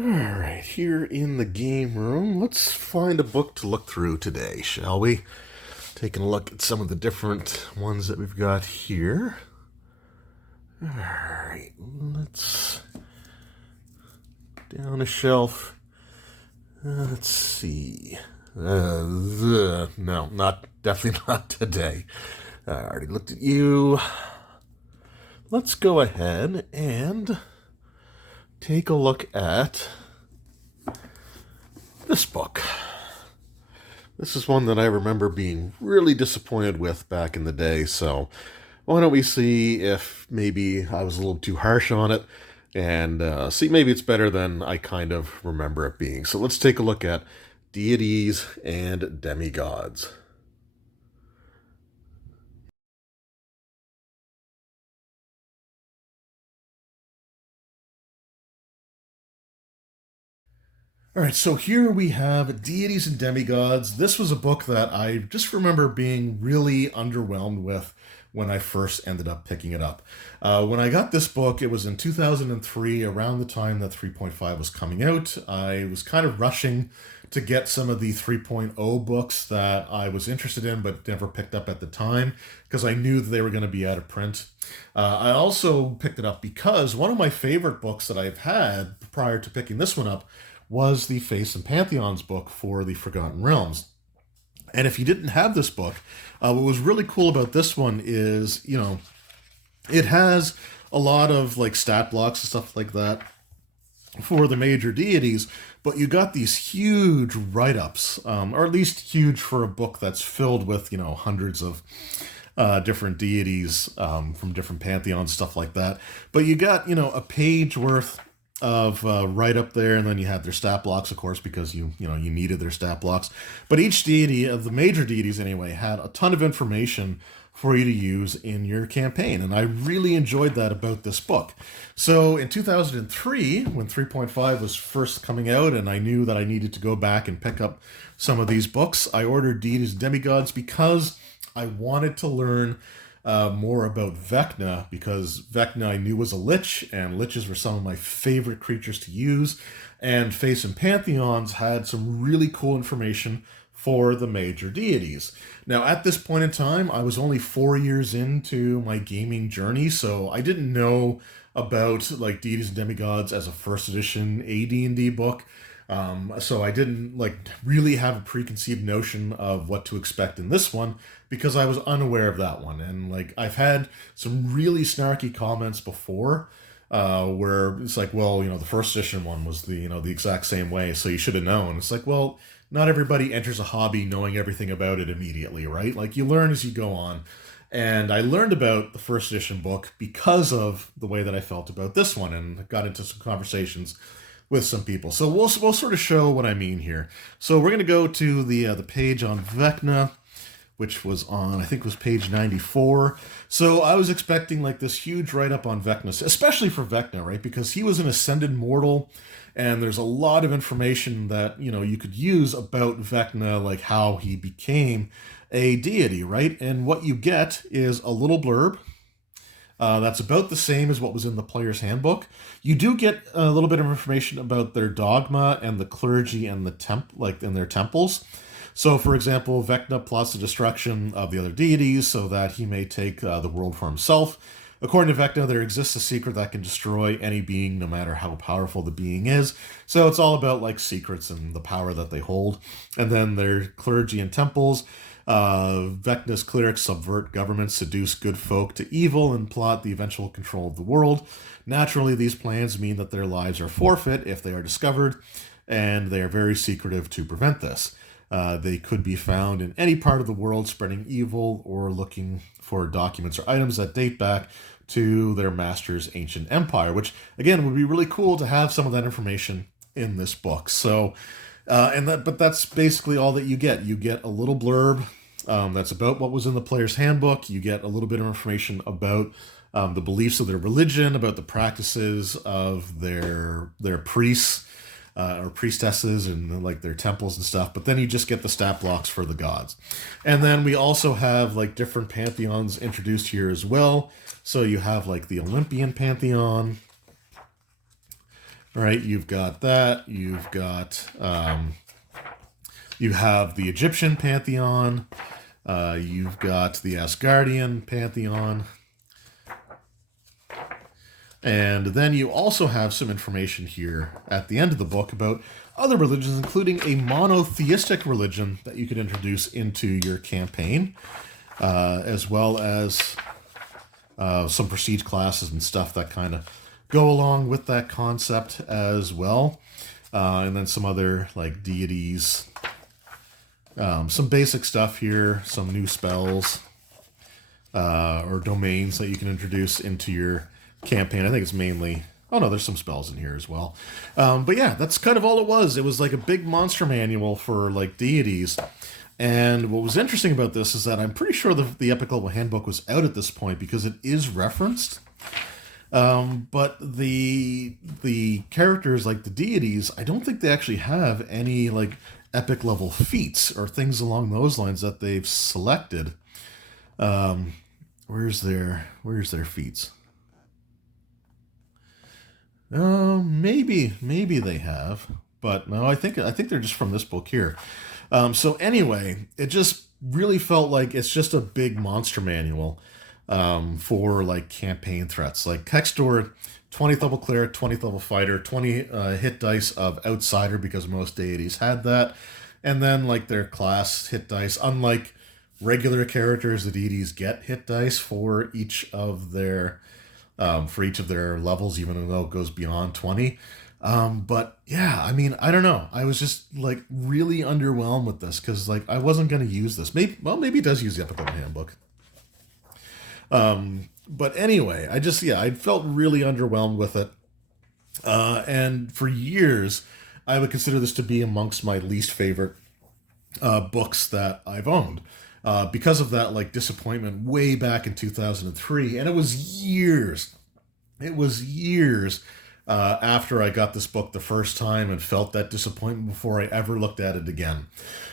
Alright, here in the game room, let's find a book to look through today, shall we? Taking a look at some of the different ones that we've got here. Alright, let's down a shelf. Let's see. No, definitely not today. I already looked at you. Let's go ahead and take a look at this book. This is one that I remember being really disappointed with back in the day, so why don't we see if maybe I was a little too harsh on it, and see maybe it's better than I kind of remember it being. So let's take a look at Deities and Demigods. All right, so here we have Deities and Demigods. This was a book that I just remember being really underwhelmed with when I first ended up picking it up. When I got this book, it was in 2003, around the time that 3.5 was coming out. I was kind of rushing to get some of the 3.0 books that I was interested in but never picked up at the time because I knew that they were going to be out of print. I also picked it up because one of my favorite books that I've had prior to picking this one up was the Faiths and Pantheons book for the Forgotten Realms. And if you didn't have this book, what was really cool about this one is, it has a lot of like stat blocks and stuff like that for the major deities, but you got these huge write-ups, or at least huge for a book that's filled with, hundreds of different deities from different pantheons, stuff like that. But you got, a page worth of right up there, and then you had their stat blocks, of course, because you needed their stat blocks. But each deity of the major deities anyway had a ton of information for you to use in your campaign, and I really enjoyed that about this book. So in 2003, when 3.5 was first coming out, and I knew that I needed to go back and pick up some of these books, I ordered Deities and Demigods because I wanted to learn more about Vecna, because Vecna I knew was a lich, and liches were some of my favorite creatures to use. And Faiths and Pantheons had some really cool information for the major deities. Now, at this point in time, I was only 4 years into my gaming journey, so I didn't know about like Deities and Demigods as a first edition AD&D book. So I didn't really have a preconceived notion of what to expect in this one because I was unaware of that one. And I've had some really snarky comments before, where it's like, well, the first edition one was the exact same way, so you should have known. It's like, well, not everybody enters a hobby knowing everything about it immediately, right? Like you learn as you go on. And I learned about the first edition book because of the way that I felt about this one, and got into some conversations with some people. So we'll sort of show what I mean here. So we're going to go to the page on Vecna, which was on, I think it was page 94. So I was expecting this huge write-up on Vecna, especially for Vecna, right? Because he was an ascended mortal, and there's a lot of information that, you could use about Vecna, like how he became a deity, right? And what you get is a little blurb. That's about the same as what was in the player's handbook. You do get a little bit of information about their dogma and the clergy and in their temples. So, for example, Vecna plots the destruction of the other deities so that he may take the world for himself. According to Vecna, there exists a secret that can destroy any being, no matter how powerful the being is. So it's all about secrets and the power that they hold. And then their clergy and temples. Vecna's clerics subvert governments, seduce good folk to evil, and plot the eventual control of the world. Naturally, these plans mean that their lives are forfeit if they are discovered, and they are very secretive to prevent this. They could be found in any part of the world spreading evil or looking for documents or items that date back to their master's ancient empire, which, again, would be really cool to have some of that information in this book. So, but that's basically all that you get. You get a little blurb that's about what was in the player's handbook. You get a little bit of information about the beliefs of their religion, about the practices of their priests or priestesses, and their temples and stuff. But then you just get the stat blocks for the gods. And then we also have different pantheons introduced here as well. So you have the Olympian pantheon. right? You've got that. You have the Egyptian pantheon. You've got the Asgardian pantheon. And then you also have some information here at the end of the book about other religions, including a monotheistic religion that you could introduce into your campaign, as well as some prestige classes and stuff that kind of go along with that concept as well. And then some other like deities, some basic stuff here, some new spells or domains that you can introduce into your campaign. I think it's mainly... Oh no, there's some spells in here as well. But yeah, that's kind of all it was. It was like a big monster manual for like deities. And what was interesting about this is that I'm pretty sure the Epic Level Handbook was out at this point because it is referenced. But the characters, like the deities, I don't think they actually have any like epic level feats or things along those lines that they've selected. Where's their feats? Maybe they have, but no, I think they're just from this book here. So anyway, it just really felt like it's just a big monster manual for like campaign threats, like Hextor, 20th level cleric, 20th level fighter, 20 hit dice of outsider because most deities had that, and then like their class hit dice. Unlike regular characters, the deities get hit dice for each of their levels, even though it goes beyond 20. But yeah, I mean, I don't know. I was just like really underwhelmed with this because like I wasn't going to use this. Maybe it does use the Epic Level Handbook. But anyway, I felt really underwhelmed with it. And for years, I would consider this to be amongst my least favorite books that I've owned. Because of that like disappointment way back in 2003, and it was years after I got this book the first time and felt that disappointment before I ever looked at it again.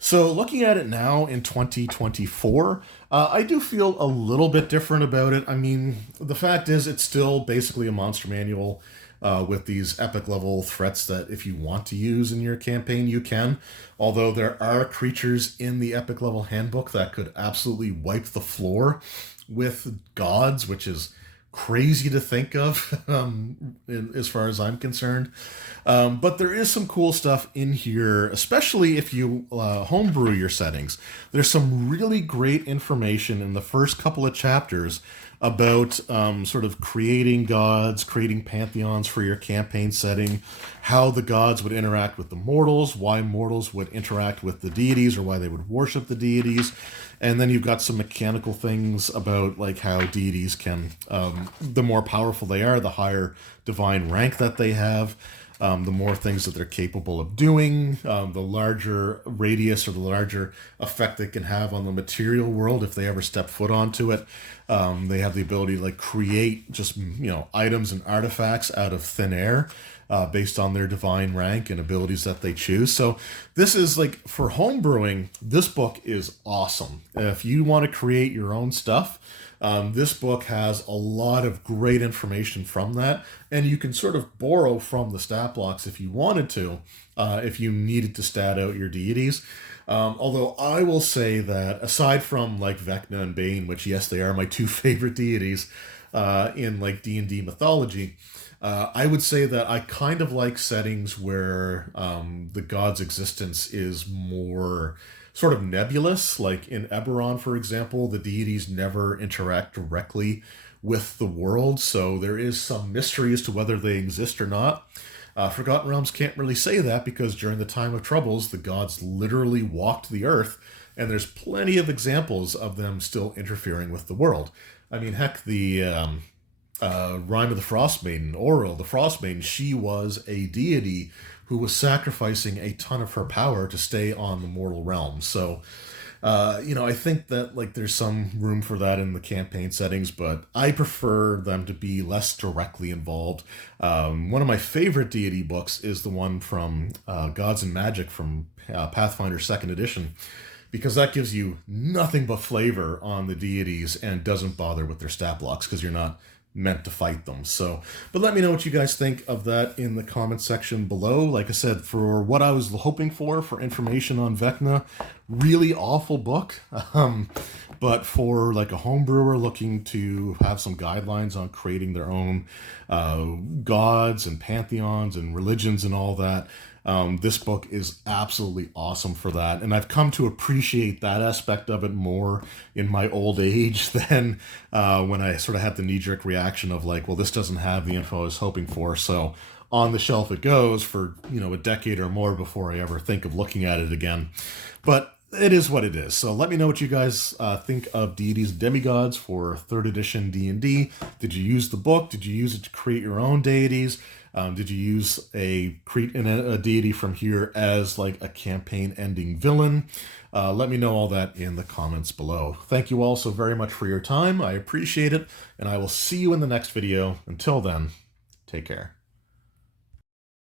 So looking at it now in 2024, I do feel a little bit different about it. I mean, the fact is it's still basically a monster manual with these epic level threats that if you want to use in your campaign, you can. Although there are creatures in the Epic Level Handbook that could absolutely wipe the floor with gods, which is crazy to think of as far as I'm concerned. But there is some cool stuff in here, especially if you homebrew your settings. There's some really great information in the first couple of chapters about sort of creating gods, creating pantheons for your campaign setting, how the gods would interact with the mortals, why mortals would interact with the deities or why they would worship the deities. And then you've got some mechanical things about like how deities can, the more powerful they are, the higher divine rank that they have. The more things that they're capable of doing, the larger radius or the larger effect they can have on the material world if they ever step foot onto it. They have the ability to like create just items and artifacts out of thin air based on their divine rank and abilities that they choose. So this is like for homebrewing, this book is awesome. If you want to create your own stuff, this book has a lot of great information from that, and you can sort of borrow from the stat blocks if you wanted to, if you needed to stat out your deities. Although I will say that aside from like Vecna and Bane, which yes, they are my two favorite deities in like D&D mythology, I would say that I kind of like settings where the god's existence is more sort of nebulous. Like in Eberron, for example, the deities never interact directly with the world, so there is some mystery as to whether they exist or not. Forgotten Realms can't really say that because during the time of troubles, the gods literally walked the earth, and there's plenty of examples of them still interfering with the world. I mean, heck, the Rime of the Frost Maiden, Auril, the Frost Maiden, she was a deity who was sacrificing a ton of her power to stay on the mortal realm. So, I think that like there's some room for that in the campaign settings, but I prefer them to be less directly involved. One of my favorite deity books is the one from Gods and Magic from Pathfinder 2nd Edition, because that gives you nothing but flavor on the deities and doesn't bother with their stat blocks because you're not meant to fight them. So, but let me know what you guys think of that in the comment section below. Like I said, for what I was hoping for information on Vecna, really awful book. But for like a home brewer looking to have some guidelines on creating their own gods and pantheons and religions and all that, this book is absolutely awesome for that. And I've come to appreciate that aspect of it more in my old age than when I sort of had the knee-jerk reaction of like, well, this doesn't have the info I was hoping for, so on the shelf it goes for, a decade or more before I ever think of looking at it again. But it is what it is. So let me know what you guys think of Deities and Demigods for 3rd edition D&D. Did you use the book? Did you use it to create your own deities? Did you use a deity from here as like a campaign-ending villain? Let me know all that in the comments below. Thank you all so very much for your time. I appreciate it, and I will see you in the next video. Until then, take care.